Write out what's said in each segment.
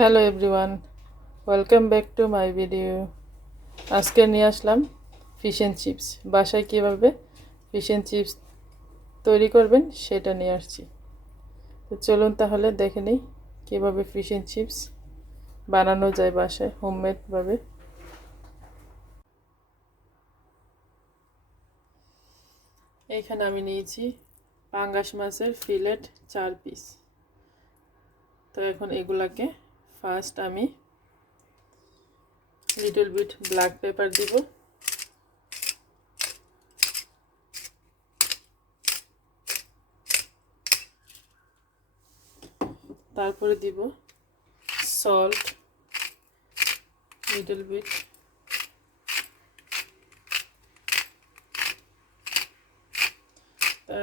Hello everyone, welcome back to my video. আজকে নিয়ে আসলাম fish and chips. বাসায় কীভাবে ফিশ অ্যান্ড চিপস তৈরি করবেন সেটা নিয়ে আসছি। তো চলুন তাহলে দেখে নিই কীভাবে ফিশ অ্যান্ড চিপস বানানো যায় বাসায় হোমমেডভাবে। এইখানে আমি নিয়েছি পাঙ্গাস মাছের ফিলেট 4 পিস। তো এখন এগুলাকে ফার্স্ট আমি লিটল বিট ব্ল্যাক পেপার দিব, তারপরে দিব সল্ট লিটল বিট,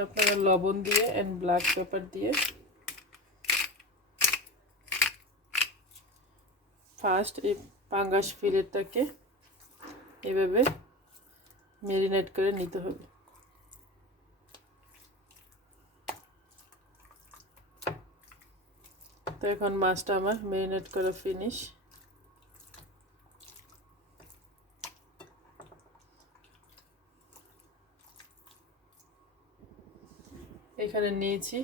আপনারা লবণ দিয়ে অ্যান্ড ব্ল্যাক পেপার দিয়ে ফার্স্ট এই পাঙ্গাস ফিলেটটাকে এভাবে ম্যারিনেট করে নিতে হবে। তো এখন মাছটা আমার ম্যারিনেট করা ফিনিশ। এখানে নিয়েছি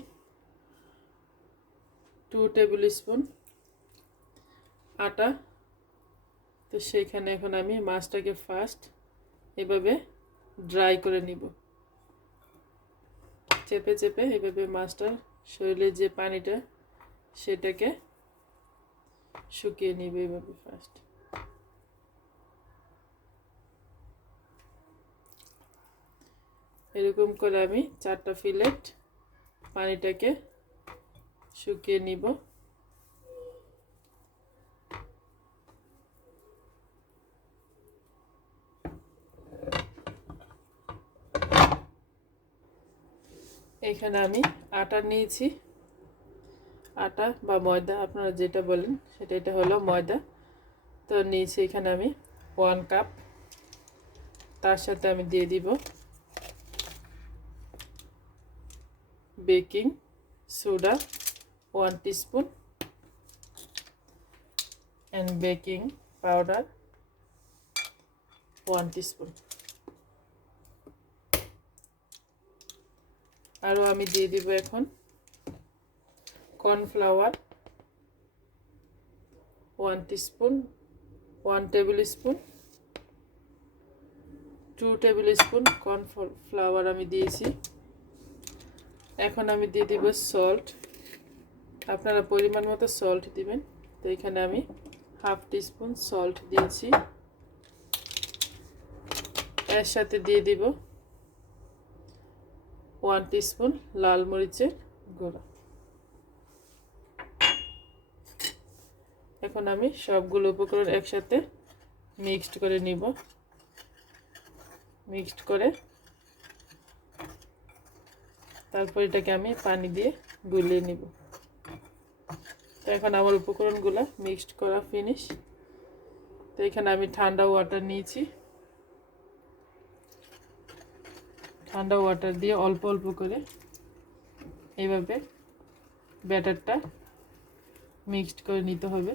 2 টেবিল স্পুন আটা। তো সেইখানে এখন আমি মাছটাকে ফার্স্ট এভাবে ড্রাই করে নিব, চেপে চেপে এভাবে মাছটার শরীরের যে পানিটা সেটাকে শুকিয়ে নিব এভাবে ফার্স্ট। এরকম করে আমি 4টা ফিলেট পানিটাকে শুকিয়ে নিব। এখানে আমি আটা নিয়েছি, আটা বা ময়দা আপনারা যেটা বলেন সেটা, এটা হলো ময়দা। তো নিয়েছি এখানে আমি 1 কাপ। তার সাথে আমি দিয়ে দিব baking soda 1 teaspoon and baking powder 1 teaspoon. আরও আমি দিয়ে দিব এখন cornflour 1 teaspoon, 1 table spoon, 2 table spoon cornflour আমি দিয়েছি। এখন আমি দিয়ে দিব সল্ট, আপনারা পরিমাণ মতো সল্ট দিবেন। তো এখানে আমি 1/2 টিস্পুন সল্ট দিয়েছি। এর সাথে দিয়ে দিব 1 টিস্পুন লাল মরিচের গুঁড়া। এখন আমি সবগুলো উপকরণ একসাথে মিক্সড করে নিব। মিক্সড করে তারপর এটাকে আমি পানি দিয়ে গুলিয়ে নিব। তো এখন আমার উপকরণগুলো মিক্সড করা ফিনিশ। তো এখানে আমি ঠান্ডা ওয়াটার নিয়েছি, ঠান্ডা ওয়াটার দিয়ে অল্প অল্প করে এইভাবে ব্যাটারটা মিক্সড করে নিতে হবে।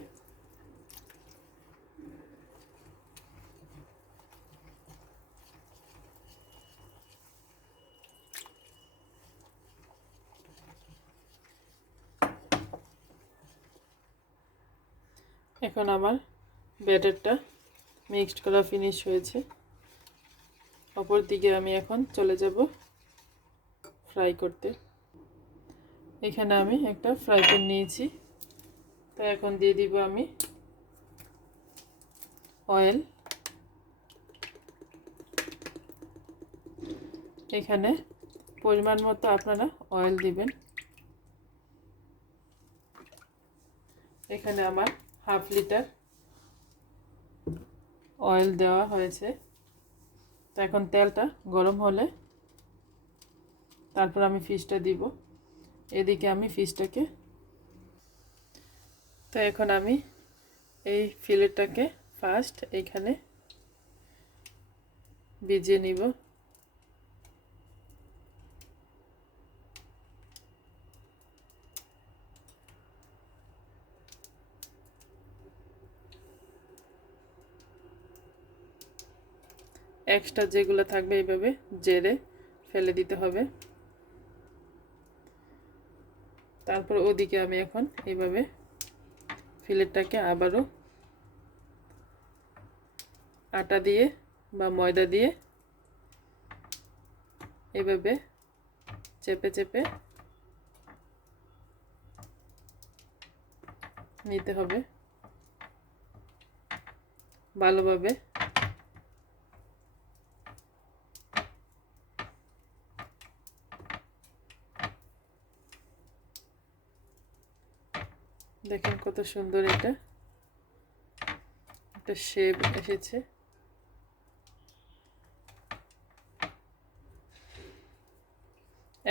এখন আমার ব্যাটারটা মিক্সড করা ফিনিশ হয়েছে। অপর দিকে আমি এখন চলে যাব ফ্রাই করতে। এখানে আমি একটা ফ্রাই প্যান নিয়েছি। তো এখন দিয়ে দিব আমি অয়েল। এখানে পরিমাণ মতো আপনারা অয়েল দিবেন। এখানে আমার 1/2 লিটার অয়েল দেওয়া হয়েছে। তো এখন তেলটা গরম হলে তারপর আমি ফিশটা দিব। এদিকে আমি ফিশটাকে, তো এখন আমি এই ফিলেটটাকে ফার্স্ট এইখানে ভিজিয়ে নিব। এক্সট্রা যেগুলো থাকবে এইভাবে জেরে ফেলে দিতে হবে। তারপর ওদিকে আমি এখন এইভাবে ফিলেটটাকে আবারও আটা দিয়ে বা ময়দা দিয়ে এভাবে চেপে চেপে নিতে হবে ভালোভাবে। দেখেন কত সুন্দর এটা একটা শেপ এসেছে।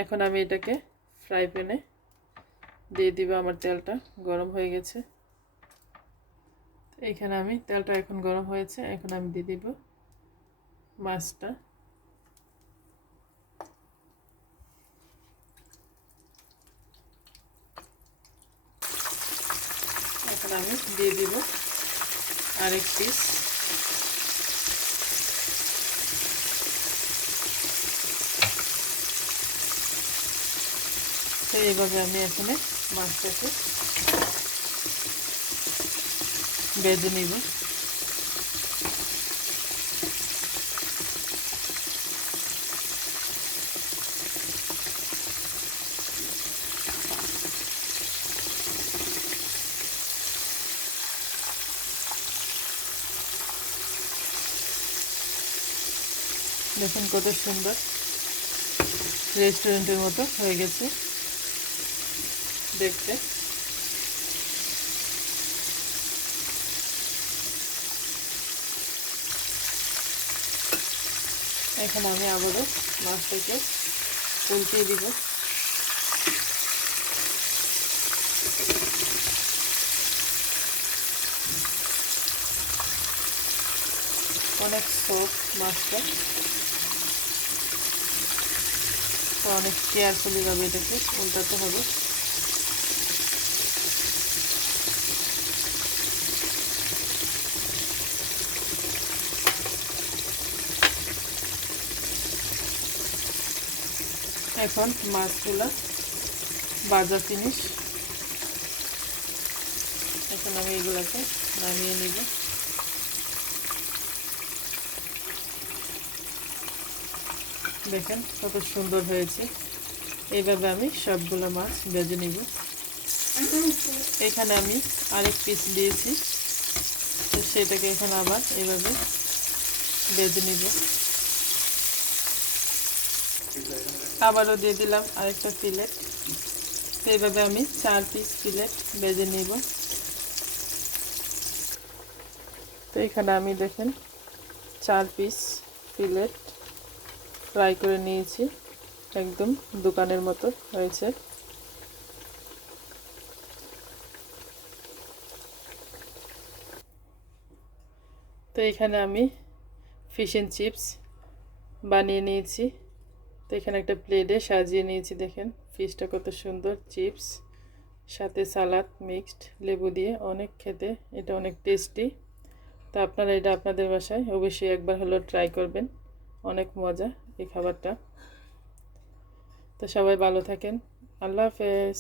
এখন আমি এটাকে ফ্রাই প্যানে দিয়ে দিব। আমার তেলটা গরম হয়ে গেছে। এইখানে আমি তেলটা এখন গরম হয়েছে, এখন আমি দিয়ে দিব মাছটা। এখন আমি দিয়ে দিব আরেক পিস। তো এইভাবে আমি এখানে মাছটাকে ভেজে নিব। দেখুন কত সুন্দর রেস্টুরেন্টের মতো হয়ে গেছে দেখতে। এখন আমি আবারও মাছটাকে উল্টিয়ে দিব। অনেক সফট মাছটা, তো অনেক কেয়ারফুলি ভাবে এটাকে উল্টাতে হবে। এখন মাছগুলা ভাজা ফিনিশ। এখন আমি এগুলাকে নামিয়ে নিব। দেখেন কত সুন্দর হয়েছে। এইভাবে আমি সবগুলো মাছ ভেজে নিব। এখানে আমি আরেক পিস দিয়েছি, তো সেটাকে এখন আবার এইভাবে ভেজে নিব। আবারও দিয়ে দিলাম আরেকটা ফিলেট। তো এইভাবে আমি 4 পিস ফিলেট ভেজে নিব। তো এখানে আমি দেখেন 4 পিস ফিলেট ফ্রাই করে নিয়েছি, একদম দোকানের মতো হয়েছে। তো এখানে আমি ফিশ এন্ড চিপস বানিয়ে নিয়েছি। তো এখানে একটা প্লেটে সাজিয়ে নিয়েছি। দেখেন ফিশটা কত সুন্দর, চিপস সাথে সালাদ মিক্সড লেবু দিয়ে, অনেক খেতে এটা অনেক টেস্টি। তো আপনারা এটা আপনাদের বাসায় অবশ্যই একবার হলো ট্রাই করবেন, অনেক মজা এই খাবারটা। তো সবাই ভালো থাকেন, আল্লাহ হাফেজ।